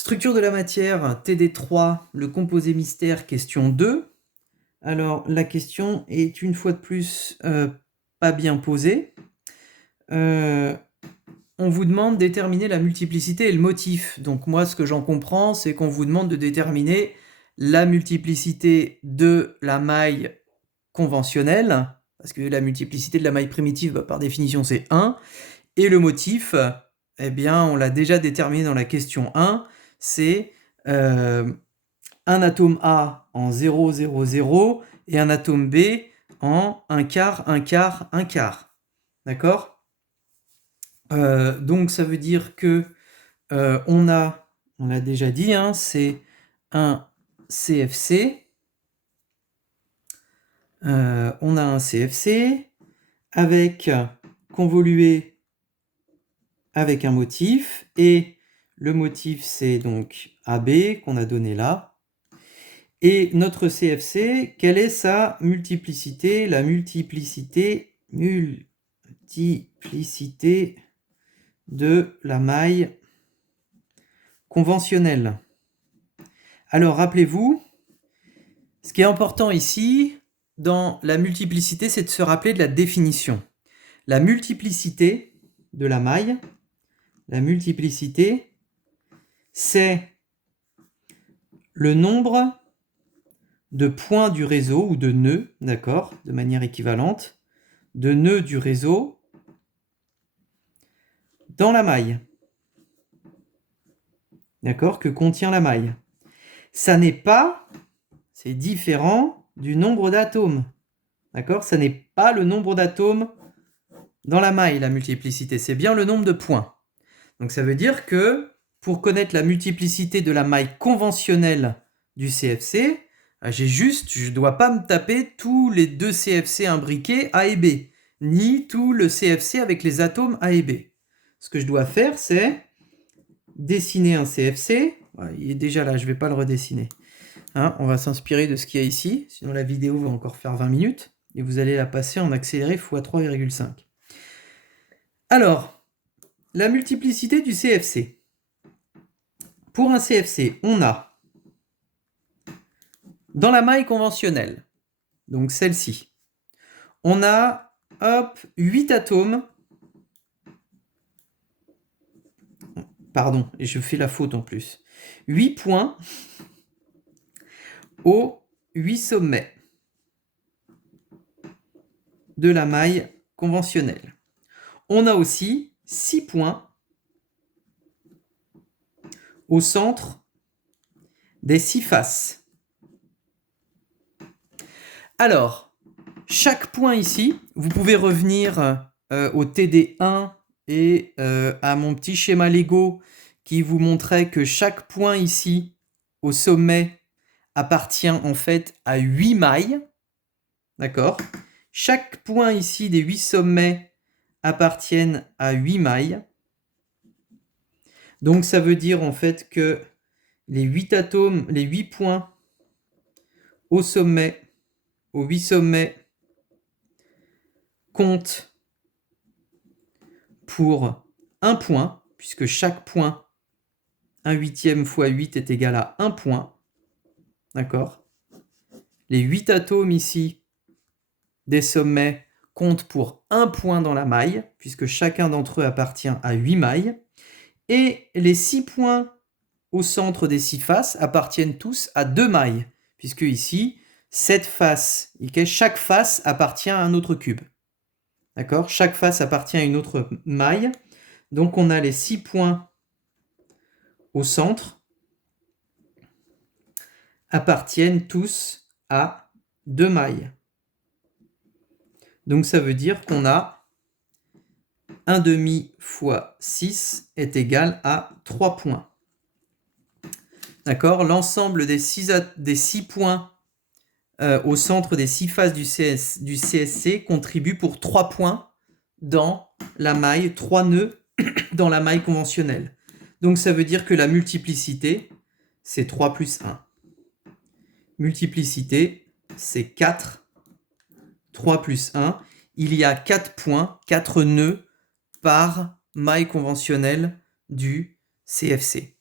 Structure de la matière, TD3, le composé mystère, question 2. Alors, la question est une fois de plus pas bien posée. On vous demande de déterminer la multiplicité et le motif. Donc moi, ce que j'en comprends, c'est qu'on vous demande de déterminer la multiplicité de la maille conventionnelle, parce que la multiplicité de la maille primitive, par définition, c'est 1. Et le motif, eh bien, on l'a déjà déterminé dans la question 1, c'est un atome A en 0, 0, 0 et un atome B en 1 quart, 1 quart, 1 quart. D'accord ? Donc ça veut dire que on l'a déjà dit, hein, c'est un CFC. On a un CFC avec convolué avec un motif, et le motif c'est donc AB qu'on a donné là. Et notre CFC, quelle est sa multiplicité? La multiplicité de la maille conventionnelle. Alors rappelez-vous, ce qui est important ici, dans la multiplicité, c'est de se rappeler de la définition. La multiplicité de la maille, c'est le nombre de points du réseau, ou de nœuds, d'accord, de manière équivalente, de nœuds du réseau dans la maille, d'accord, que contient la maille. Ça n'est pas, c'est différent du nombre d'atomes, d'accord, ça n'est pas le nombre d'atomes dans la maille, la multiplicité, c'est bien le nombre de points. Donc ça veut dire que, pour connaître la multiplicité de la maille conventionnelle du CFC, je ne dois pas me taper tous les deux CFC imbriqués A et B, ni tout le CFC avec les atomes A et B. Ce que je dois faire, c'est dessiner un CFC. Il est déjà là, je ne vais pas le redessiner. Hein, on va s'inspirer de ce qu'il y a ici, sinon la vidéo va encore faire 20 minutes, et vous allez la passer en accéléré x 3,5. Alors, la multiplicité du CFC. Pour un CFC, on a, dans la maille conventionnelle, donc celle-ci, on a, 8 atomes. Pardon, et je fais la faute en plus. 8 points aux 8 sommets de la maille conventionnelle. On a aussi 6 points au centre des 6 faces. Alors, chaque point ici, vous pouvez revenir au TD1 et à mon petit schéma Lego qui vous montrait que chaque point ici au sommet appartient en fait à 8 mailles. D'accord ? Chaque point ici des 8 sommets appartiennent à 8 mailles. Donc ça veut dire en fait que les 8 atomes, les 8 points au sommet, aux 8 sommets, comptent pour 1 point, puisque chaque point, 1/8 fois 8 est égal à 1 point. D'accord ? Les 8 atomes ici des sommets comptent pour 1 point dans la maille, puisque chacun d'entre eux appartient à 8 mailles. Et les 6 points au centre des 6 faces appartiennent tous à 2 mailles, puisque ici, cette face, chaque face appartient à un autre cube. D'accord ? Chaque face appartient à une autre maille. Donc on a les 6 points au centre appartiennent tous à 2 mailles. Donc ça veut dire qu'on a 1/2 fois 6 est égal à 3 points. D'accord ? L'ensemble des 6 points au centre des 6 faces du CSC contribue pour 3 points dans la maille, 3 nœuds dans la maille conventionnelle. Donc ça veut dire que la multiplicité, c'est 3 plus 1. Multiplicité, c'est 4. 3 plus 1. Il y a 4 points, 4 nœuds par maille conventionnelle du CFC.